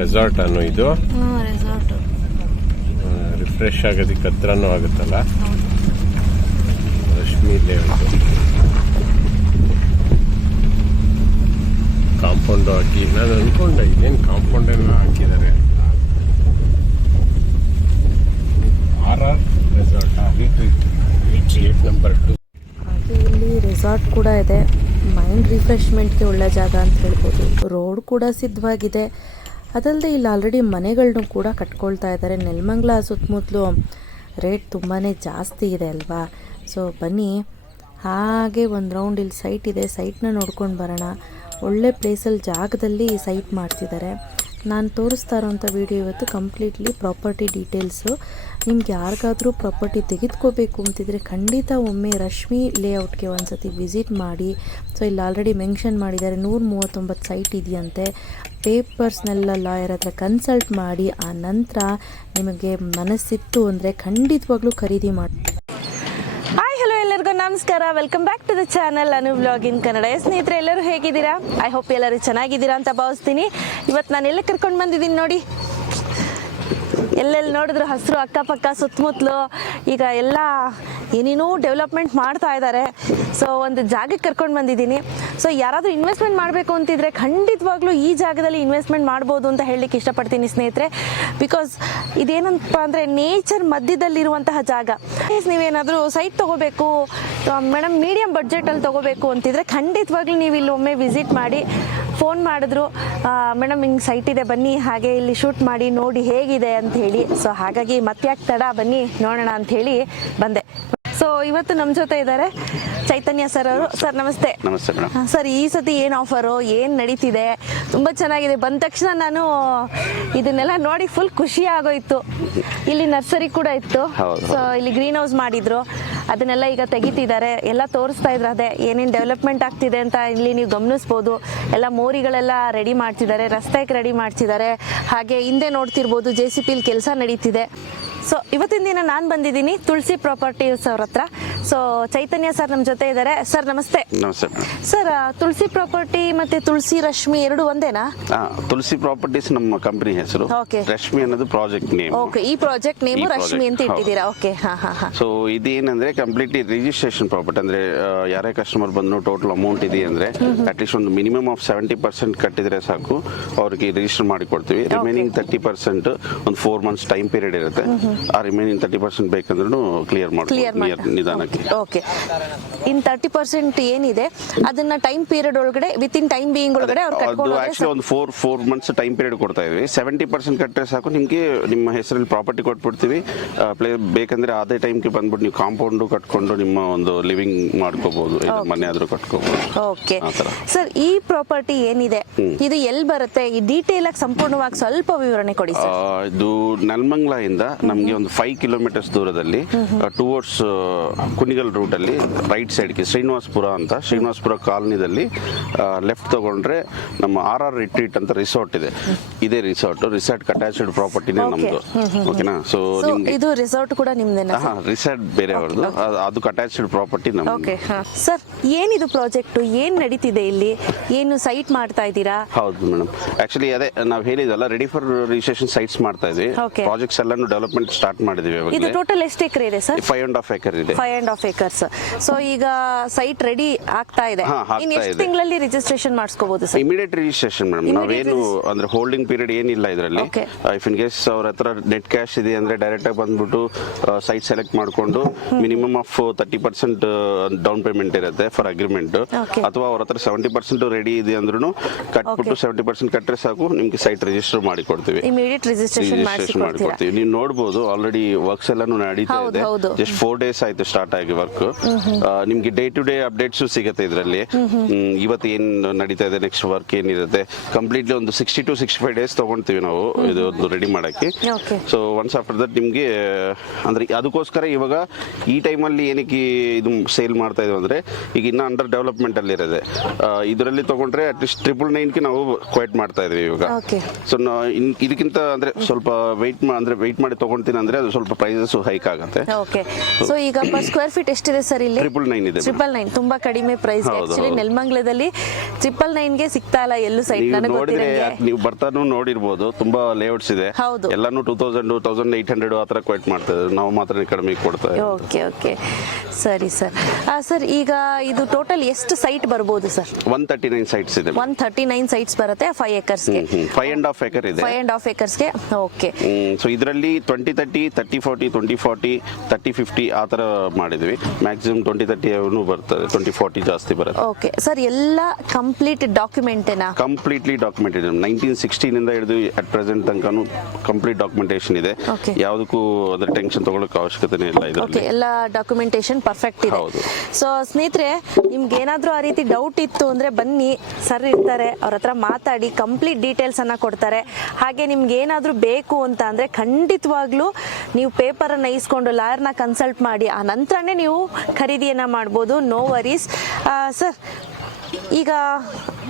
Resort ಅನ್ನು ಇದು. Resort refresh ಆಗೋದಕ್ಕೆ ಹತ್ರನೂ ಆಗುತ್ತಲ್ಲ? ರಶ್ಮಿ ಲೇಔಟ್ ಕಾಂಪೌಂಡ್ ಹಾಕಿ ನಾನು ಅನ್ಕೊಂಡೆ ಇದೇನು ಕಾಂಪೌಂಡ್ ಎಲ್ಲ ಹಾಕಿದ್ದಾರೆ R R resort retreat number two ಹಾಗೆ ಇಲ್ಲಿ ರೆಸಾರ್ಟ್ ಕೂಡ ಇದೆ. ಮೈಂಡ್ ರಿಫ್ರೆಶ್ಮೆಂಟ್ಗೆ ಒಳ್ಳೆ ಜಾಗ ಅಂತ ಹೇಳ್ಬೋದು. ರೋಡ್ ಕೂಡ ಸಿದ್ಧವಾಗಿದೆ. ಅದಲ್ಲದೆ ಇಲ್ಲಿ ಆಲ್ರೆಡಿ ಮನೆಗಳನ್ನೂ ಕೂಡ ಕಟ್ಕೊಳ್ತಾ ಇದ್ದಾರೆ. ನೆಲಮಂಗ್ಲ ಸುತ್ತಮುತ್ತಲು ರೇಟ್ ತುಂಬಾ ಜಾಸ್ತಿ ಇದೆ ಅಲ್ವಾ? ಸೊ ಬನ್ನಿ. ಹಾಗೆ ಒಂದು ರೌಂಡ್ ಇಲ್ಲಿ ಸೈಟ್ ಇದೆ. ಸೈಟ್ನ ನೋಡ್ಕೊಂಡು ಬರೋಣ. ಒಳ್ಳೆ ಪ್ಲೇಸಲ್ಲಿ ಜಾಗದಲ್ಲಿ ಸೈಟ್ ಮಾಡ್ತಿದ್ದಾರೆ. ನಾನು ತೋರಿಸ್ತಾ ಇರೋಂಥ ವಿಡಿಯೋ ಇವತ್ತು ಕಂಪ್ಲೀಟ್ಲಿ ಪ್ರಾಪರ್ಟಿ ಡೀಟೇಲ್ಸು ನಿಮ್ಗೆ ಯಾರಿಗಾದರೂ ಪ್ರಾಪರ್ಟಿ ತೆಗೆದುಕೋಬೇಕು ಅಂತಿದ್ರೆ ಖಂಡಿತ ಒಮ್ಮೆ ರಶ್ಮಿ ಲೇಔಟ್ಗೆ ಒಂದ್ಸತಿ ವಿಸಿಟ್ ಮಾಡಿ. ಸೊ ಇಲ್ಲಿ ಆಲ್ರೆಡಿ ಮೆನ್ಷನ್ ಮಾಡಿದ್ದಾರೆ ನೂರ ಮೂವತ್ತೊಂಬತ್ತು ಸೈಟ್ ಇದೆಯಂತೆ. ಪೇಪರ್ಸ್ನೆಲ್ಲ ಲಾಯರ್ ಹತ್ರ ಕನ್ಸಲ್ಟ್ ಮಾಡಿ. ಆ ನಂತರ ನಿಮಗೆ ಮನಸ್ಸಿತ್ತು ಅಂದರೆ ಖಂಡಿತವಾಗ್ಲೂ ಖರೀದಿ ಮಾಡಿ ನಮಸ್ಕಾರ welcome back to the channel Anu vlog in Kannada ಸ್ನೇಹಿತರೆ, ಎಲ್ಲರೂ ಹೇಗಿದ್ದೀರಾ? ಐ ಹೋಪ್ ಎಲ್ಲರೂ ಚೆನ್ನಾಗಿದ್ದೀರಾ ಅಂತ ಭಾವಿಸ್ತೀನಿ. ಇವತ್ತು ನಾನು ಎಲ್ಲ ಕರ್ಕೊಂಡು ಬಂದಿದ್ದೀನಿ ನೋಡಿ. ಎಲ್ಲೆಲ್ಲಿ ನೋಡಿದ್ರು ಹಸಿರು ಅಕ್ಕಪಕ್ಕ ಸುತ್ತಮುತ್ತಲು ಈಗ ಎಲ್ಲ ಏನೇನೋ ಡೆವಲಪ್ಮೆಂಟ್ ಮಾಡ್ತಾ ಇದ್ದಾರೆ ಸೊ ಒಂದು ಜಾಗಕ್ಕೆ ಕರ್ಕೊಂಡು ಬಂದಿದ್ದೀನಿ. ಸೊ ಯಾರಾದರೂ ಇನ್ವೆಸ್ಟ್ಮೆಂಟ್ ಮಾಡಬೇಕು ಅಂತಿದ್ರೆ ಖಂಡಿತವಾಗ್ಲೂ ಈ ಜಾಗದಲ್ಲಿ ಇನ್ವೆಸ್ಟ್ಮೆಂಟ್ ಮಾಡ್ಬೋದು ಅಂತ ಹೇಳಲಿಕ್ಕೆ ಇಷ್ಟಪಡ್ತೀನಿ ಸ್ನೇಹಿತರೆ. ಬಿಕಾಸ್ ಇದೇನಪ್ಪ ಅಂದರೆ ನೇಚರ್ ಮಧ್ಯದಲ್ಲಿರುವಂತಹ ಜಾಗ. ನೀವೇನಾದರೂ ಸೈಟ್ ತೊಗೋಬೇಕು ಮೇಡಮ್ ಮೀಡಿಯಂ ಬಡ್ಜೆಟಲ್ಲಿ ತೊಗೋಬೇಕು ಅಂತಿದ್ರೆ ಖಂಡಿತವಾಗ್ಲೂ ನೀವು ಇಲ್ಲಿ ಒಮ್ಮೆ ವಿಸಿಟ್ ಮಾಡಿ ಫೋನ್ ಮಾಡಿದ್ರು ಮೇಡಮ್ ಹಿಂಗೆ ಸೈಟ್ ಇದೆ ಬನ್ನಿ ಹಾಗೆ ಇಲ್ಲಿ ಶೂಟ್ ಮಾಡಿ ನೋಡಿ ಹೇಗಿದೆ ಅಂತ ಹೇಳಿ. ಸೊ ಹಾಗಾಗಿ ಮತ್ತ್ಯಾಕೆ ತಡ ಬನ್ನಿ ನೋಡೋಣ ಅಂತ ಹೇಳಿ ಬಂದೆ. ಸೊ ಇವತ್ತು ನಮ್ಮ ಜೊತೆ ಇದ್ದಾರೆ ಚೈತನ್ಯ ಸರ್ ಅವರು. ಸರ್ ನಮಸ್ತೆ. ನಮಸ್ತೆ ಸರ್ ಈ ಸತಿ ಏನು ಆಫರು ಏನು ನಡೀತಿದೆ? ತುಂಬ ಚೆನ್ನಾಗಿದೆ. ಬಂದ ತಕ್ಷಣ ನಾನು ಇದನ್ನೆಲ್ಲ ನೋಡಿ ಫುಲ್ ಖುಷಿ ಆಗೋಯ್ತು. ಇಲ್ಲಿ ನರ್ಸರಿ ಕೂಡ ಇತ್ತು. ಸೊ ಇಲ್ಲಿ ಗ್ರೀನ್ ಹೌಸ್ ಮಾಡಿದ್ರು. ಅದನ್ನೆಲ್ಲ ಈಗ ತೆಗಿತಿದ್ದಾರೆ. ಎಲ್ಲ ತೋರಿಸ್ತಾ ಇದ್ರೆ. ಅದೇ ಏನೇನು ಡೆವಲಪ್ಮೆಂಟ್ ಆಗ್ತಿದೆ ಅಂತ ಇಲ್ಲಿ ನೀವು ಗಮನಿಸ್ಬೋದು. ಎಲ್ಲ ಮೋರಿಗಳೆಲ್ಲ ರೆಡಿ ಮಾಡ್ತಿದ್ದಾರೆ. ರಸ್ತೆಗೆ ರೆಡಿ ಮಾಡ್ತಿದ್ದಾರೆ. ಹಾಗೆ ಹಿಂದೆ ನೋಡ್ತಿರ್ಬೋದು ಜೆ ಸಿ ಪಿಲಿ ಕೆಲಸ ನಡೀತಿದೆ. ಸೊ ಇವತ್ತಿನ ದಿನ ನಾನು ಬಂದಿದ್ದೀನಿ ತುಳಸಿ ಪ್ರಾಪರ್ಟೀಸ್ ಅವ್ರ ಹತ್ರ. ಸೊ ಚೈತನ್ಯ ಸರ್ ನಮ್ಮ ಜೊತೆ ಇದ್ದಾರೆ ಸರ್ ನಮಸ್ತೆ. ನಮಸ್ತೆ ಸರ್ ತುಳಸಿ ಪ್ರಾಪರ್ಟಿ ಮತ್ತೆ ತುಳಸಿ ರಶ್ಮಿ ಎರಡು ಒಂದೇನಾ? ತುಳಸಿ ಪ್ರಾಪರ್ಟೀಸ್ ನಮ್ಮ ಕಂಪನಿ ಹೆಸರು. ಓಕೆ ರಶ್ಮಿ ಅನ್ನೋದು ಪ್ರಾಜೆಕ್ಟ್ ನೇಮ್. ಓಕೆ ಈ ಪ್ರಾಜೆಕ್ಟ್ ನೇಮು ರಶ್ಮಿ ಅಂತ ಇಟ್ಟಿದ್ದೀರಾ? ಓಕೆ ಹಾ ಹಾ ಹಾ. ಸೊ ಇದೇನಂದ್ರೆ ಕಂಪ್ಲೀಟ್ಲಿ ರಿಜಿಸ್ಟ್ರೇಷನ್ ಪ್ರಾಪರ್ಟಿ ಅಂದ್ರೆ ಯಾರೇ ಕಸ್ಟಮರ್ ಬಂದ್ರು ಟೋಟಲ್ ಅಮೌಂಟ್ ಇದೆ ಅಂದ್ರೆ ಅಟ್ಲೀಸ್ಟ್ ಒಂದು ಮಿನಿಮಮ್ ಆಫ್ ಸೆವೆಂಟಿ ಪರ್ಸೆಂಟ್ ಕಟ್ಟಿದ್ರೆ ಸಾಕು. ಅವ್ರಿಗೆ ರಿಜಿಸ್ಟರ್ ಮಾಡಿ ಕೊಡ್ತೀವಿ ರಿಮೈನಿಂಗ್ ತರ್ಟಿ ಪರ್ಸೆಂಟ್ ಒಂದು ಫೋರ್ ಮಂತ್ಸ್ ಟೈಮ್ ಪೀರಿಯಡ್ ಇರುತ್ತೆ. ಆ ರಿಮೈನಿಂಗ್ ತರ್ಟಿ ಪರ್ಸೆಂಟ್ ಬೇಕಂದ್ರೂ ಕ್ಲಿಯರ್ ಕ್ಲಿಯರ್ ಮಾಡ್ತೀವಿ ನಿಧಾನಕ್ಕೆ. ಓಕೆ ಇನ್ ತರ್ಟಿ ಪರ್ಸೆಂಟ್ ಏನಿದೆ ಅದನ್ನ ಟೈಮ್ ಪೀರಿಯಡ್ ಒಳಗಡೆ ವಿತ್ ಇನ್ ಟೈಮ್ ಬೀಯಿಂಗ್ ಒಳಗಡೆ ಅವ್ರು ಅದು ಕಟ್ಕೊಂಡು ಆಕ್ಚುಲಿ ಒಂದು four four months time period ಕೊಡ್ತಾ ಇದ್ವಿ. ಸೆವೆಂಟಿ ಪರ್ಸೆಂಟ್ ಕಟ್ಟರೆ ಸಾಕು ನಿಮಗೆ ನಿಮ್ಮ ಹೆಸರಲ್ಲಿ ಪ್ರಾಪರ್ಟಿ ಕೊಟ್ಬಿಡ್ತೀವಿ. ಪ್ಲೇ ಬೇಕಂದ್ರೆ ಅದೇ ಟೈಮ್ಗೆ ಬಂದ್ಬಿಟ್ಟು ನೀವು ಕಾಂಪೌಂಡ್ ಕಟ್ಕೊಂಡು ನಿಮ್ಮ ಒಂದು ಲಿವಿಂಗ್ ಮಾಡ್ಕೋಬಹುದು ಮನೆ ಆದ್ರೂ ಕಟ್ಕೋಬಹುದು ಓಕೆ ಸರ್ ಈ ಪ್ರಾಪರ್ಟಿ ಏನಿದೆ ಇದು ಎಲ್ಲಿ ಬರುತ್ತೆ? ಈ ಡೀಟೇಲ್ ಆಗಿ ಸಂಪೂರ್ಣವಾಗಿ ಸ್ವಲ್ಪ ವಿವರಣೆ ಕೊಡಿ ಸರ್ ಇದು ನಲ್ಮಂಗ್ಲಾ ಇಂದ ನಮಗೆ ಒಂದು ಫೈವ್ ಕಿಲೋಮೀಟರ್ಸ್ ದೂರದಲ್ಲಿ ಟುವರ್ಡ್ಸ್ ಕುಣಿಗಲ್ ರೂಟ್ ಅಲ್ಲಿ ರೈಟ್ ಸೈಡ್ಗೆ ಶ್ರೀನಿವಾಸಪುರ ಅಂತ ಶ್ರೀನಿವಾಸಪುರ ಕಾಲನಿದಲ್ಲಿ ಲೆಫ್ಟ್ ತಗೊಂಡ್ರೆ ನಮ್ಮ ಆರ್ ಆರ್ ರಿಟ್ರೀಟ್ ಅಂತ ರಿಸಾರ್ಟ್ ಇದೆ. ಇದೇ ರಿಸಾರ್ಟ್ ರಿಸಾರ್ಟ್ ಅಟ್ಯಾಚ್ಡ್ ಪ್ರಾಪರ್ಟಿನೇ. ನಮ್ದು. ಓಕೆನಾ ಸೊ ಇದು ರಿಸಾರ್ಟ್ ಕೂಡ ನಿಮ್ದೇನಾ ಹಾ ರಿಸಾರ್ಟ್ ಬೇರೆಯವ್ರದ್ದು ಅದು- ಅದಕ್ಕೆ ಅಟ್ಯಾಚ್ಡ್ ಪ್ರಾಪರ್ಟಿ ನಮ್ದು. ಓಕೆ ಸರ್ ಏನಿದು ಪ್ರಾಜೆಕ್ಟ್ ಏನ್ ನಡೀತಿದೆ ಇಲ್ಲಿ? ಏನು ಸೈಟ್ ಮಾಡ್ತಾ ಇದ್ದೀರಾ? ಹೌದು ಮೇಡಮ್ ಆಕ್ಚುಲಿ ಅದೇ ನಾವು ಹೇಳಿದಲ್ಲ ರೆಡಿ ಫಾರ್ ರಿಜಿಸ್ಟ್ರೇಷನ್ ಸೈಟ್ಸ್ ಮಾಡ್ತಾ ಇದ್ವಿ. ಪ್ರಾಜೆಕ್ಟ್ಸ್ ಎಲ್ಲಾನು ಡೆವಲಪ್ಮೆಂಟ್ ಸ್ಟಾರ್ಟ್ ಮಾಡಿದೀವಿ ಇದು ಟೋಟಲ್ ಎಷ್ಟು ಎಕರೆ ಇದೆ sir five and half acre ಇದೆ. Five and half acres so ಈಗ ಸೈಟ್ ರೆಡಿ ಆಗ್ತಾ ಇದೆ. ಇನ್ನು ಇನ್ ಎಷ್ಟು ತಿಂಗಳಲ್ಲಿ ರಿಜಿಸ್ಟ್ರೇಷನ್ ಮಾಡಿಸ್ಕೋಬಹುದು ಸರ್ ಇಮಿಡಿಯೇಟ್ ರಿಜಿಸ್ಟ್ರೇಷನ್ ಮೇಡಮ್ ನಾವೇನು ಅಂದ್ರೆ ಹೋಲ್ಡಿಂಗ್ ಪೀರಿಯಡ್ ಏನಿಲ್ಲ ಇದರಲ್ಲಿ. ಐ ಇಫ್ ಇನ್ ಕೇಸ್ ಅವ್ರ ಹತ್ರ ನೆಟ್ ಕ್ಯಾಶ್ ಇದೆ ಅಂದ್ರೆ ಡೈರೆಕ್ಟ್ ಆಗಿ ಬಂದ್ಬಿಟ್ಟು ಸೈಟ್ ಸೆಲೆಕ್ಟ್ ಮಾಡ್ಕೊಂಡು minimum of thirty percent down payment ಇರುತ್ತೆ ಫಾರ್ ಅಗ್ರಿಮೆಂಟ್ ಅಥವಾ ಅವ್ರ ಹತ್ರ ಸೆವೆಂಟಿ ಪರ್ಸೆಂಟ್ ರೆಡಿ ಇದೆ ಅಂದ್ರೂ ಕಟ್ಬಿಟ್ಟು ಸೆವೆಂಟಿ ಪರ್ಸೆಂಟ್ ಕಟ್ಟರೆ ಸಾಕು ನಿಮ್ಗೆ ಸೈಟ್ ರಿಜಿಸ್ಟರ್ ಮಾಡಿ ಕೊಡ್ತೀವಿ ಇಮಿಡಿಯೇಟ್ ರಿಜಿಸ್ಟ್ರೇಷನ್ ರಿಜಿಸ್ಟ್ರೇಷನ್ ಮಾಡಿ ಮಾಡಿಸಿಕೊಡ್ತೀರಾ? ಕೊಡ್ತೀವಿ ನೀವು ನೋಡ್ಬೋದು ಆಲ್ರೆಡಿ ವರ್ಕ್ಸ್ ಎಲ್ಲಾನು ನಡೀತಾ ಇದೆ. ಜಸ್ಟ್ ಫೋರ್ ಡೇಸ್ ಆಯ್ತು ಸ್ಟಾರ್ಟ್ ಆಗಿ ವರ್ಕ್ ನಿಮ್ಗೆ ಡೇ ಟು ಡೇ ಅಪ್ಡೇಟ್ಸ್ ಸಿಗುತ್ತೆ ಇದರಲ್ಲಿ. ಇವತ್ತು ಏನ್ ನಡೀತಾ ಇದೆ ನೆಕ್ಸ್ಟ್ ವರ್ಕ್ ಏನಿರುತ್ತೆ ಕಂಪ್ಲೀಟ್ಲಿ ಒಂದು sixty to sixty five days ತಗೊಂತೀವಿ ನಾವು ಇದು ಒಂದು ರೆಡಿ ಮಾಡಕ್ಕೆ. ಸೊ ಒನ್ಸ್ ಆಫ್ಟರ್ ದಟ್ ನಿಮ್ಗೆ ಅಂದ್ರೆ ಅದಕ್ಕೋಸ್ಕರ ಇವಾಗ ಈ ಟೈಮಲ್ಲಿ ಏನಕ್ಕೆ ಇದು ಸೇಲ್ ಮಾಡ್ತಾ ಇದೀವಿ ಅಂದ್ರೆ ಈಗ ಇನ್ನ ಅಂಡರ್ ಡೆವಲಪ್ಮೆಂಟ್ ಅಲ್ಲಿ ಇರೋದೆ. ಇದರಲ್ಲಿ ತಗೊಂಡ್ರೆ ಅಟ್ಲೀಸ್ಟ್ ಟ್ರಿಪಲ್ ನೈನ್ಗೆ ನಾವು ಕ್ವೈಟ್ ಮಾಡ್ತಾ ಇದೀವಿ ಇವಾಗ. ಸೊ ಇದಕ್ಕಿಂತ ಅಂದ್ರೆ ಸ್ವಲ್ಪ ವೆಯ್ಟ್ ಅಂದ್ರೆ ವೆಯ್ಟ್ ಮಾಡಿ ತಗೊಂತೀವಿ ಮಾಡ್ತೀನಿ ಅಂದ್ರೆ ಅದು ಸ್ವಲ್ಪ ಪ್ರೈಸಸ್ ಹೈಕ್ ಆಗುತ್ತೆ. ಓಕೆ ಸೊ ಈಗ ಪರ್ ಸ್ಕ್ವೇರ್ ಫೀಟ್ ಎಷ್ಟಿದೆ ಸರ್ ಇಲ್ಲಿ? ಟ್ರಿಪಲ್ ನೈನ್ ಇದೆ ಟ್ರಿಪಲ್ ನೈನ್ ತುಂಬಾ ಕಡಿಮೆ ಪ್ರೈಸ್ ಆಕ್ಚುಲಿ ನೆಲಮಂಗಲದಲ್ಲಿ ಟ್ರಿಪಲ್ ನೈನ್ಗೆ ಸಿಗ್ತಾ ಇಲ್ಲ ಎಲ್ಲೂ ಸೈಟ್ ನನಗೆ ನೋಡಿದ್ರೆ ನೀವು ಬರ್ತಾನು ನೋಡಿರ್ಬೋದು. ತುಂಬಾ ಲೇಔಟ್ಸ್ ಇದೆ. ಹೌದು. ಎಲ್ಲಾನು two thousand thousand eight hundred ಆ ಥರ ಕ್ವೈಟ್ ಮಾಡ್ತಾ ಇದ್ದಾರೆ. ನಾವು ಮಾತ್ರ ಕಡಿಮೆ ಕೊಡ್ತಾ. ಓಕೆ ಓಕೆ ಸರಿ ಸರ್. ಸರ್ ಈಗ ಇದು ಟೋಟಲ್ ಎಷ್ಟು ಸೈಟ್ ಬರ್ಬೋದು sir? One thirty nine sites ಇದೆ ಒನ್ ಥರ್ಟಿ ನೈನ್ ಸೈಟ್ಸ್ ಬರುತ್ತೆ ಫೈವ್ ಏಕರ್ಸ್ಗೆ ಫೈವ್ ಅಂಡ್ ಹಾಫ್ ಏಕರ್ ಇದೆ. ಫೈವ್ ಅಂಡ್ ಹಾಫ್ ಏಕರ್ಸ್ಗೆ ಓಕೆ ಸೊ ಇದರಲ್ಲಿ twenty thirty thirty forty twenty forty thirty fifty ಆ ಥರ ಮಾಡಿದ್ವಿ. ಮ್ಯಾಕ್ಸಿಮಮ್ ಟ್ವೆಂಟಿ ತರ್ಟಿ ಬರ್ತದೆ ಟ್ವೆಂಟಿ ಫಾರ್ಟಿ ಜಾಸ್ತಿ ಬರುತ್ತೆ. ಓಕೆ ಸರ್ ಎಲ್ಲ ಕಂಪ್ಲೀಟ್ ಡಾಕ್ಯುಮೆಂಟೇನಾ ಕಂಪ್ಲೀಟ್ಲಿ ಡಾಕ್ಯುಮೆಂಟ್ ನೈನ್ಟೀನ್ ಸಿಕ್ಸ್ಟೀನಿಂದ ಹಿಡಿದು ಅಟ್ ಪ್ರೆಸೆಂಟ್ ತನಕನೂ ಕಂಪ್ಲೀಟ್ ಡಾಕ್ಯುಮೆಂಟೇಷನ್ ಇದೆ. Okay. ಯಾವುದಕ್ಕೂ ಅದ್ರ ಟೆನ್ಷನ್ ತಗೊಳ್ಳೋಕೆ ಅವಶ್ಯಕತೆನೇ ಇಲ್ಲ ಓಕೆ ಇದರಲ್ಲಿ ಎಲ್ಲ ಡಾಕ್ಯುಮೆಂಟೇಶನ್ ಪರ್ಫೆಕ್ಟ್ ಇದೆ. ಹೌದು. ಸೊ ಸ್ನೇಹಿತರೆ ನಿಮ್ಗೆ ಏನಾದ್ರೂ ಆ ರೀತಿ ಡೌಟ್ ಇತ್ತು ಅಂದ್ರೆ ಬನ್ನಿ ಸರ್ ಇರ್ತಾರೆ ಅವ್ರ ಹತ್ರ ಮಾತಾಡಿ ಕಂಪ್ಲೀಟ್ ಡೀಟೇಲ್ಸ್ ಅನ್ನ ಕೊಡ್ತಾರೆ. ಹಾಗೆ ನಿಮ್ಗೆ ಏನಾದರೂ ಬೇಕು ಅಂತ ಅಂದ್ರೆ ಖಂಡಿತವಾಗ್ಲೂ ನೀವು ಪೇಪರನ್ನು ಇಸ್ಕೊಂಡು ಲಾಯರ್ನ ಕನ್ಸಲ್ಟ್ ಮಾಡಿ ಆ ನಂತರನೇ ನೀವು ಖರೀದಿಯನ್ನು ಮಾಡ್ಬೋದು. ನೋ ವರೀಸ್ ಸರ್ ಈಗ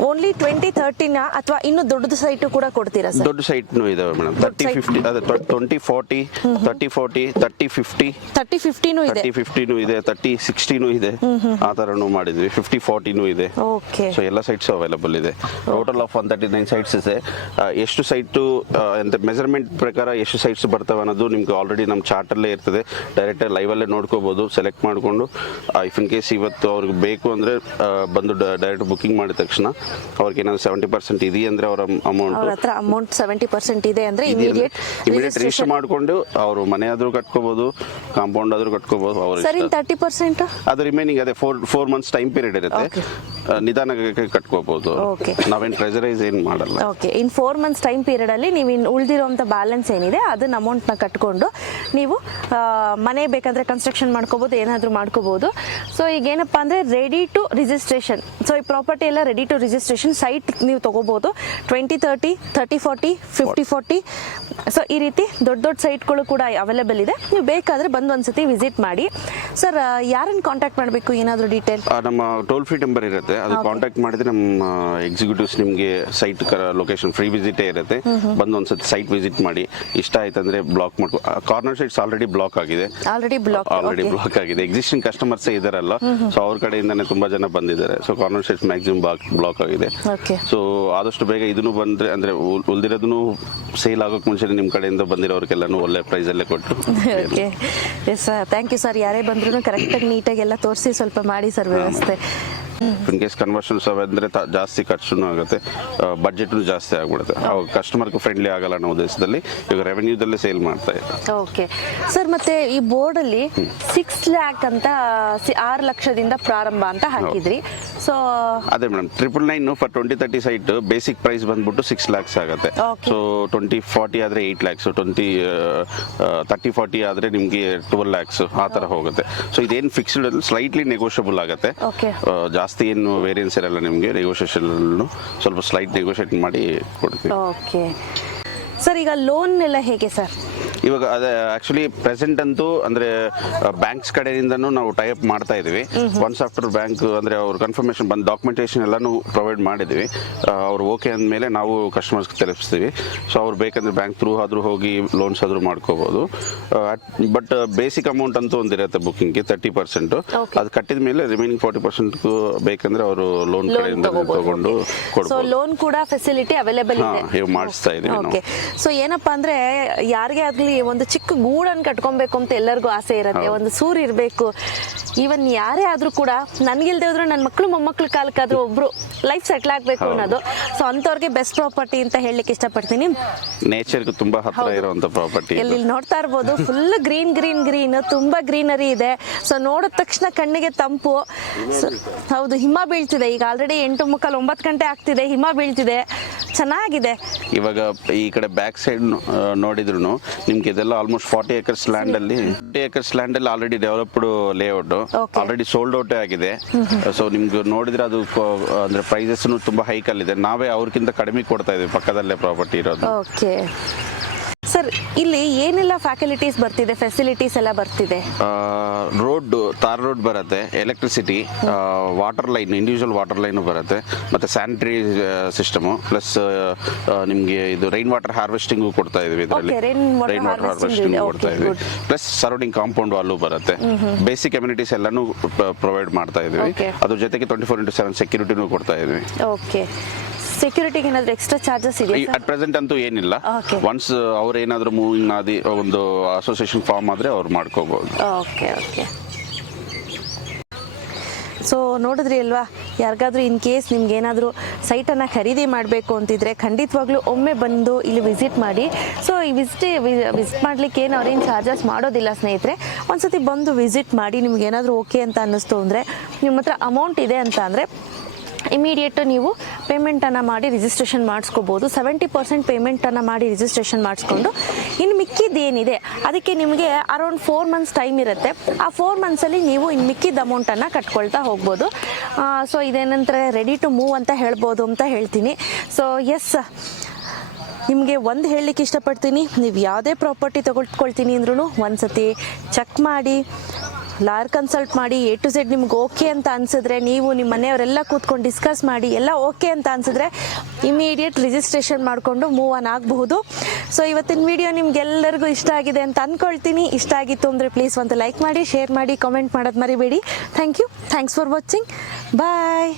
ಓನ್ಲಿ ಟ್ವೆಂಟಿ ತರ್ಟಿನ ಅಥವಾ ಇನ್ನು ದೊಡ್ಡದು ಸೈಟ್ ಕೂಡ ಕೊಡ್ತೀರಾ ಸರ್ ದೊಡ್ಡ ಸೈಟ್ನು ಇದಾವೆ ಮೇಡಮ್ ತರ್ಟಿ. ಫಿಫ್ಟಿ ಅದೇ twenty forty thirty forty thirty fifty thirty ಫಿಫ್ಟಿನೂ ಇದೆ? ತರ್ಟಿ ಫಿಫ್ಟಿನೂ ಇದೆ ತರ್ಟಿ ಸಿಕ್ಸ್ಟಿನೂ ಇದೆ. ಆ ಥರನೂ ಮಾಡಿದ್ವಿ. ಫಿಫ್ಟಿ ಫಾರ್ಟಿನೂ ಇದೆ. ಓಕೆ ಸೊ ಎಲ್ಲ ಸೈಟ್ಸ್ ಅವೈಲಬಲ್ ಇದೆ. Total of one thirty nine sites ಇದೆ. ಎಷ್ಟು ಸೈಟು ಎಂತ ಮೆಜರ್ಮೆಂಟ್ ಪ್ರಕಾರ ಎಷ್ಟು ಸೈಟ್ಸ್ ಬರ್ತವೆ ಅನ್ನೋದು ನಿಮ್ಗೆ ಆಲ್ರೆಡಿ ನಮ್ಮ ಚಾರ್ಟಲ್ಲೇ ಇರ್ತದೆ. ಡೈರೆಕ್ಟ್ ಲೈವಲ್ಲೇ ನೋಡ್ಕೋಬೋದು ಸೆಲೆಕ್ಟ್ ಮಾಡಿಕೊಂಡು ಇಫ್ ಇನ್ ಕೇಸ್ ಇವತ್ತು ಅವ್ರಿಗೆ ಬೇಕು ಅಂದರೆ ಬಂದು ಡೈರೆಕ್ಟ್ ಬುಕಿಂಗ್ ಮಾಡಿದ ತಕ್ಷಣ ಅವ್ರಿಗೆ ಏನಾದ್ರು ಸೆವೆಂಟಿ ಪರ್ಸೆಂಟ್ ಇದೆಯಾ ಅಂದ್ರೆ ಅವರ ಅಮೌಂಟ್ ಅವ್ರ ಹತ್ರ ಅಮೌಂಟ್ ಸೆವೆಂಟಿ ಪರ್ಸೆಂಟ್ ಇದೆ ಅಂದ್ರೆ ಇಮಿಡಿಯೇಟ್ ಇಮಿಡಿಯೇಟ್ ರಿಜಿಸ್ಟರ್ ಮಾಡಿಕೊಂಡು ಅವರು ಮನೆ ಆದ್ರೂ ಕಟ್ಕೋಬಹುದು ಕಾಂಪೌಂಡ್ ಆದ್ರೂ ಕಟ್ಕೋಬಹುದು ಅವ್ರ ಸರ್. ತರ್ಟಿ ಪರ್ಸೆಂಟ್ ಅದು ರಿಮೈನಿಂಗ್ ಅದೇ four four months time period ಇರುತ್ತೆ. ನಿಧಾನಕ್ಕೆ ಕಟ್ಕೋಬಹುದು ಓಕೆ ನಾವೇನು ಪ್ರೆಸರೈಸ್ ಏನು ಮಾಡಲ್ಲ. Okay in four months time period ಅಲ್ಲಿ ನೀವು ಇನ್ ಉಳಿದಿರುವಂತ ಬ್ಯಾಲೆನ್ಸ್ ಏನಿದೆ ಅದನ್ನ ಅಮೌಂಟ್ನ ಕಟ್ಕೊಂಡು ನೀವು ಮನೆ ಬೇಕಂದ್ರೆ ಕನ್ಸ್ಟ್ರಕ್ಷನ್ ಮಾಡ್ಕೋಬಹುದು ಏನಾದ್ರೂ ಮಾಡ್ಕೋಬಹುದು ಸೊ ಈಗ ಏನಪ್ಪಾ ಅಂದ್ರೆ ರೆಡಿ ಟು ರಿಜಿಸ್ಟ್ರೇಷನ್ ಸೊ ಈ ಪ್ರಾಪರ್ಟಿ ಎಲ್ಲ ರೆಡಿ ಟು ರಿಜಿಸ್ಟ್ರೇಷನ್ ಸೈಟ್ ನೀವು ತಗೋಬಹುದು twenty thirty thirty forty fifty forty so ಈ ರೀತಿ ದೊಡ್ಡ ದೊಡ್ಡ ಸೈಟ್ಗಳು ಕೂಡ ಅವೈಲೇಬಲ್ ಇದೆ. ನೀವು ಬೇಕಾದ್ರೆ ಬಂದು ಒಂದ್ಸತಿ ವಿಸಿಟ್ ಮಾಡಿ. ಸರ್ ಯಾರನ್ನು ಕಾಂಟ್ಯಾಕ್ಟ್ ಮಾಡಬೇಕು? ಏನಾದರೂ ಡೀಟೇಲ್ ನಮ್ಮ ಟೋಲ್ ಫ್ರೀ ನಂಬರ್ ಇರುತ್ತೆ. ಅದು ಕಾಂಟ್ಯಾಕ್ಟ್ ಮಾಡಿದ್ರೆ ನಮ್ಮ ಎಕ್ಸಿಕ್ಯೂಟಿವ್ಸ್ ನಿಮಗೆ ಸೈಟ್ ಲೊಕೇಶನ್ ಫ್ರೀ ವಿಸಿಟೇ ಇರುತ್ತೆ. ಬಂದು ಒಂದ್ಸತಿ ಸೈಟ್ ವಿಸಿಟ್ ಮಾಡಿ. ಇಷ್ಟ ಆಯ್ತಂದ್ರೆ ಬ್ಲಾಕ್ ಮಾಡ್ಕೊ ಕಾರ್ನರ್ ಸೈಟ್ಸ್ ಆಲ್ರೆಡಿ ಬ್ಲಾಕ್ ಆಗಿದೆ. ಆಲ್ರೆಡಿ ಬ್ಲಾಕ್ ಆಲ್ರೆಡಿ ಬ್ಲಾಕ್ ಆಗಿದೆ. ಎಕ್ಸಿಸ್ಟಿಂಗ್ ಕಸ್ಟಮರ್ಸ್ ಇದಾರಲ್ಲ. ಸೊ ಅವ್ರ ಕಡೆಯಿಂದಾನೆ ತುಂಬಾ ಜನ ಬಂದಿದ್ದಾರೆ. So corner sites maximum block ಆಗಿದೆ. ಓಕೆ ಸೊ ಆದಷ್ಟು ಬೇಗ ಇದನ್ನು ಬಂದರೆ ಅಂದರೆ ಉಳಿದಿರೋದನ್ನು ಸೇಲ್ ಆಗೋಕೆ ಮುಂಚೆ ನಿಮ್ಮ ಕಡೆಯಿಂದ ಬಂದಿರೋರಿಗೆಲ್ಲನೂ ಒಳ್ಳೆ ಪ್ರೈಸಲ್ಲೇ ಕೊಟ್ಟು okay yes sir thank you sir ಯಾರೇ ಬಂದ್ರೂ ಕರೆಕ್ಟಾಗಿ ನೀಟಾಗಿ ಎಲ್ಲ ತೋರಿಸಿ ಸ್ವಲ್ಪ ಮಾಡಿ ಸರ್ ವ್ಯವಸ್ಥೆ. ಇನ್ ಕೇಸ್ ಕನ್ವರ್ಷನ್ಸ್ ಅಂದ್ರೆ ಜಾಸ್ತಿ ಖರ್ಚುನು ಆಗುತ್ತೆ. ಬಜೆಟ್ನು ಜಾಸ್ತಿ ಆಗ್ಬಿಡುತ್ತೆ. ಅವಾಗ ಕಸ್ಟಮರ್ಗೂ ಫ್ರೆಂಡ್ಲಿ ಆಗಲ್ಲ ಅನ್ನೋ ಉದ್ದೇಶದಲ್ಲಿ ಈಗ ರೆವೆನ್ಯೂದಲ್ಲೇ ಸೇಲ್ ಮಾಡ್ತಾ ಇದ್ದಾರೆ. ಓಕೆ ಸರ್ ಮತ್ತೆ ಈ ಬೋರ್ಡಲ್ಲಿ ಸಿಕ್ಸ್ ಲ್ಯಾಕ್ ಅಂತ ಆರು ಲಕ್ಷದಿಂದ ಪ್ರಾರಂಭ ಅಂತ ಹಾಕಿದ್ರಿ. ಸೊ ಅದೇ madam triple nine for twenty thirty site basic price ಬಂದ್ಬಿಟ್ಟು ಸಿಕ್ಸ್ ಲ್ಯಾಕ್ಸ್ ಆಗುತ್ತೆ. ಸೊ ಟ್ವೆಂಟಿ ಫಾರ್ಟಿ ಆದ್ರೆ eight lakhs twenty thirty forty ಆದ್ರೆ ನಿಮಗೆ ಟ್ವೆಲ್ ಲ್ಯಾಕ್ಸ್ ಆ ಥರ ಹೋಗುತ್ತೆ. ಸೊ ಇದೇನು ಫಿಕ್ಸ್ಡ್ ಸ್ಲೈಟ್ಲಿ ನೆಗೋಷಿಯಬಲ್ ಆಗುತ್ತೆ. Okay. ಜಾಸ್ತಿ ಏನು ವೇರಿಯನ್ಸ್ ಇರಲ್ಲ ನಿಮಗೆ ನೆಗೋಷಿಯೇಷನ್ ಸ್ವಲ್ಪ ಸ್ಲೈಟ್ ನೆಗೋಷಿಯೇಟ್ ಮಾಡಿ ಕೊಡ್ತೀವಿ. ಓಕೆ ಸರ್, ಈಗ ಲೋನ್ ಎಲ್ಲ ಹೇಗೆ ಸರ್? ಇವಾಗ ಅದೇ ಆಕ್ಚುಲಿ ಪ್ರೆಸೆಂಟ್ ಅಂತೂ ಅಂದ್ರೆ ಬ್ಯಾಂಕ್ಸ್ ಕಡೆಯಿಂದನೂ ನಾವು ಟೈಪ್ ಮಾಡ್ತಾ ಇದೀವಿ ಒನ್ಸ್ ಆಫ್ಟರ್ ಬ್ಯಾಂಕ್ ಅಂದ್ರೆ ಅವ್ರ ಕನ್ಫರ್ಮೇಶನ್ ಬಂದು ಡಾಕ್ಯುಮೆಂಟೇಶನ್ ಎಲ್ಲಾನು ಪ್ರೊವೈಡ್ ಮಾಡಿದೀವಿ. ಅವ್ರು ಓಕೆ ಅಂದಮೇಲೆ ನಾವು ಕಸ್ಟಮರ್ಸ್ ತಲುಪಿಸ್ತೀವಿ. ಸೊ ಅವ್ರು ಬೇಕಂದ್ರೆ ಬ್ಯಾಂಕ್ ಥ್ರೂ ಆದ್ರೂ ಹೋಗಿ ಲೋನ್ಸ್ ಆದ್ರೂ ಮಾಡ್ಕೋಬಹುದು ಬಟ್ ಬೇಸಿಕ್ ಅಮೌಂಟ್ ಅಂತೂ ಒಂದಿರುತ್ತೆ ಬುಕಿಂಗ್ಗೆ ತರ್ಟಿ ಪರ್ಸೆಂಟ್. ಅದು ಕಟ್ಟಿದ ಮೇಲೆ ರಿಮೈನಿಂಗ್ ಫಾರ್ಟಿ ಪರ್ಸೆಂಟ್ ಬೇಕಂದ್ರೆ ಅವರು ಲೋನ್ ಕಡೆಯಿಂದ ತಗೊಂಡು ಸೊ ಲೋನ್ ಕೂಡ ಫೆಸಿಲಿಟಿ ಅವೈಲೇಬಲ್ ಇದೆ. ಮಾಡಿಸ್ತಾ ಇದೀವಿ. ಓಕೆ ಸೊ ಏನಪ್ಪಾ ಅಂದ್ರೆ ಯಾರಿಗೆ ಆಗ್ಲಿ ಒಂದು ಚಿಕ್ಕ ಗೂಡನ್ನು ಕಟ್ಕೊಬೇಕು ಅಂತ ಎಲ್ಲರಿಗೂ ಆಸೆ ಇರುತ್ತೆ ಒಂದು ಸೂರು ಇರಬೇಕು. ಈವನ್ ಯಾರೇ ಆದ್ರೂ ಕೂಡ ನನಗಿಲ್ದೇ ಹೋದ್ರೆ ನನ್ನ ಮಕ್ಕಳು ಮೊಮ್ಮಕ್ಳ ಕಾಲಕ್ಕಾದ್ರೂ ಒಬ್ರು ಲೈಫ್ ಸೆಟ್ಲ್ ಆಗಬೇಕು ಅನ್ನೋದು. ಸೊ ಅಂಥವ್ರಿಗೆ ಬೆಸ್ಟ್ ಪ್ರಾಪರ್ಟಿ ಅಂತ ಹೇಳಲಿಕ್ಕೆ ಇಷ್ಟಪಡ್ತೀನಿ. ನೇಚರ್ಗೆ ತುಂಬ ಹತ್ರ ಹೌದು. ಇರುವಂತ ಪ್ರಾಪರ್ಟಿ ಇಲ್ಲಿ ನೋಡ್ತಾ ಇರ್ಬೋದು ಫುಲ್ ಗ್ರೀನ್ ಗ್ರೀನ್ ಗ್ರೀನ್ ತುಂಬಾ ಗ್ರೀನರಿ ಇದೆ. ಸೊ ನೋಡಿದ ತಕ್ಷಣ ಕಣ್ಣಿಗೆ ತಂಪು. ಹೌದು ಹಿಮ ಬೀಳ್ತಿದೆ. ಈಗ ಆಲ್ರೆಡಿ ಎಂಟು ಮುಕ್ಕಾಲು ಒಂಬತ್ತು ಗಂಟೆ ಆಗ್ತಿದೆ ಹಿಮ ಬೀಳ್ತಿದೆ. ಚೆನ್ನಾಗಿದೆ. ಇವಾಗ ಈ ಕಡೆ ಬ್ಯಾಕ್ ಸೈಡ್ ನೋಡಿದ್ರು ನಿಮ್ಗೆ ಇದೆಲ್ಲ ಆಲ್ಮೋಸ್ಟ್ ಫಾರ್ಟಿ ಏಕರ್ಸ್ ಲ್ಯಾಂಡ್ ಅಲ್ಲಿ ಫಾರ್ಟಿ ಏಕರ್ಸ್ ಲ್ಯಾಂಡ್ ಅಲ್ಲಿ already developed layout. Already sold out ಆಗಿದೆ. ಸೊ ನಿಮ್ಗೆ ನೋಡಿದ್ರೆ ಅದು ಅಂದ್ರೆ ಪ್ರೈಸಸ್ ತುಂಬಾ ಹೈಕ್ ಅಲ್ಲಿದೆ. ನಾವೇ ಅವ್ರಕ್ಕಿಂತ ಕಡಿಮೆ ಕೊಡ್ತಾ ಇದೀವಿ ಪಕ್ಕದಲ್ಲೇ ಪ್ರಾಪರ್ಟಿ ಇರೋದು. ಸರ್ ಇಲ್ಲಿ ಏನೆಲ್ಲ ಫ್ಯಾಕಲಿಟೀಸ್ ಬರ್ತಿದೆ ಫೆಸಿಲಿಟೀಸ್ ಎಲ್ಲ ಬರ್ತಿದೆ? ರೋಡ್ ತಾರ್ ರೋಡ್ ಬರುತ್ತೆ electricity water line individual water line ಬರುತ್ತೆ ಮತ್ತು ಸ್ಯಾನಿಟರಿ ಸಿಸ್ಟಮು ಪ್ಲಸ್ ನಿಮಗೆ ಇದು ರೈನ್ ವಾಟರ್ ಹಾರ್ವೆಸ್ಟಿಂಗು ಕೊಡ್ತಾ ಇದೀವಿ ಇದರಲ್ಲಿ. Rain water harvesting. ಕೊಡ್ತಾ ಇದೀವಿ. ಪ್ಲಸ್ ಸರೌಂಡಿಂಗ್ ಕಾಂಪೌಂಡ್ ವಾಲು ಬರುತ್ತೆ. ಬೇಸಿಕ್ ಕಮ್ಯುನಿಟೀಸ್ ಎಲ್ಲಾನು ಪ್ರೊವೈಡ್ ಮಾಡ್ತಾ ಇದೀವಿ. ಅದ್ರ ಜೊತೆಗೆ ಟ್ವೆಂಟಿ ಫೋರ್ ಇಂಟು ಸೆವೆನ್ ಸೆಕ್ಯೂರಿಟಿನೂ ಕೊಡ್ತಾ ಇದೀವಿ. ಓಕೆ ಸೆಕ್ಯೂರಿಟಿಗೆ ಏನಾದರೂ ಎಕ್ಸ್ಟ್ರಾ ಚಾರ್ಜಸ್ ಇದೆಯಾ ಅಟ್ ಪ್ರೆಸೆಂಟ್ ಅಂತೂ ಏನಿಲ್ಲ. ಒನ್ಸ್ ಅವ್ರು ಏನಾದರೂ ಮೂವಿಂಗ್ ಆದಿ ಒಂದು ಅಸೋಸಿಯೇಷನ್ ಫಾರ್ಮ್ ಆದರೆ ಅವ್ರು ಮಾಡ್ಕೋಬಹುದು ಓಕೆ ಓಕೆ ಸೊ ನೋಡಿದ್ರಿ ಅಲ್ವಾ ಯಾರಿಗಾದ್ರೂ ಇನ್ ಕೇಸ್ ನಿಮ್ಗೆ ಏನಾದರೂ ಸೈಟನ್ನು ಖರೀದಿ ಮಾಡಬೇಕು ಅಂತಿದ್ರೆ ಖಂಡಿತವಾಗ್ಲೂ ಒಮ್ಮೆ ಬಂದು ಇಲ್ಲಿ ವಿಸಿಟ್ ಮಾಡಿ. ಸೊ ಈ ವಿಸಿಟ್ ವಿಸಿಟ್ ಮಾಡ್ಲಿಕ್ಕೆ ಏನು ಅವ್ರೇನು ಚಾರ್ಜಸ್ ಮಾಡೋದಿಲ್ಲ ಸ್ನೇಹಿತರೆ ಒಂದ್ಸತಿ ಬಂದು ವಿಸಿಟ್ ಮಾಡಿ ನಿಮ್ಗೆ ಏನಾದರೂ ಓಕೆ ಅಂತ ಅನ್ನಿಸ್ತು ಅಂದರೆ ನಿಮ್ಮ ಹತ್ರ ಅಮೌಂಟ್ ಇದೆ ಅಂತ ಅಂದರೆ ಇಮಿಡಿಯೇಟ್ ನೀವು ಪೇಮೆಂಟನ್ನು ಮಾಡಿ ರಿಜಿಸ್ಟ್ರೇಷನ್ ಮಾಡಿಸ್ಕೋಬೋದು. ಸೆವೆಂಟಿ ಪರ್ಸೆಂಟ್ ಪೇಮೆಂಟನ್ನು ಮಾಡಿ ರಿಜಿಸ್ಟ್ರೇಷನ್ ಮಾಡಿಸ್ಕೊಂಡು ಇನ್ನು ಮಿಕ್ಕಿದ್ದೇನಿದೆ ಅದಕ್ಕೆ ನಿಮಗೆ ಅರೌಂಡ್ ಫೋರ್ ಮಂತ್ಸ್ ಟೈಮ್ ಇರುತ್ತೆ. ಆ ಫೋರ್ ಮಂತ್ಸಲ್ಲಿ ನೀವು ಇನ್ನು ಮಿಕ್ಕಿದ ಅಮೌಂಟನ್ನು ಕಟ್ಕೊಳ್ತಾ ಹೋಗ್ಬೋದು. ಸೊ ಇದೇನಂತಾರೆ ರೆಡಿ ಟು ಮೂವ್ ಅಂತ ಹೇಳ್ಬೋದು ಅಂತ ಹೇಳ್ತೀನಿ. ಸೊ ಎಸ್ ನಿಮಗೆ ಒಂದು ಹೇಳಲಿಕ್ಕೆ ಇಷ್ಟಪಡ್ತೀನಿ. ನೀವು ಯಾವುದೇ ಪ್ರಾಪರ್ಟಿ ತೊಗೊಳ್ಕೊಳ್ತೀನಿ ಅಂದ್ರೂ ಒಂದು ಸತಿ ಚೆಕ್ ಮಾಡಿ. ಲಾಯರ್ ಕನ್ಸಲ್ಟ್ ಮಾಡಿ ಎ ಟು ಝೆಡ್ ನಿಮ್ಗೆ ಓಕೆ ಅಂತ ಅನ್ಸಿದ್ರೆ ನೀವು ನಿಮ್ಮ ಮನೆಯವರೆಲ್ಲ ಕೂತ್ಕೊಂಡು ಡಿಸ್ಕಸ್ ಮಾಡಿ ಎಲ್ಲ ಓಕೆ ಅಂತ ಅನ್ಸಿದ್ರೆ ಇಮಿಡಿಯೇಟ್ ರಿಜಿಸ್ಟ್ರೇಷನ್ ಮಾಡಿಕೊಂಡು ಮೂವ್ ಆನ್ ಆಗಬಹುದು. ಸೊ ಇವತ್ತಿನ ವಿಡಿಯೋ ನಿಮ್ಗೆಲ್ಲರಿಗೂ ಇಷ್ಟ ಆಗಿದೆ ಅಂತ ಅಂದ್ಕೊಳ್ತೀನಿ ಇಷ್ಟ ಆಗಿತ್ತು ಅಂದರೆ ಪ್ಲೀಸ್ ಒಂದು ಲೈಕ್ ಮಾಡಿ ಶೇರ್ ಮಾಡಿ ಕಮೆಂಟ್ ಮಾಡೋದು ಮರಿಬೇಡಿ. Thank you thanks for watching bye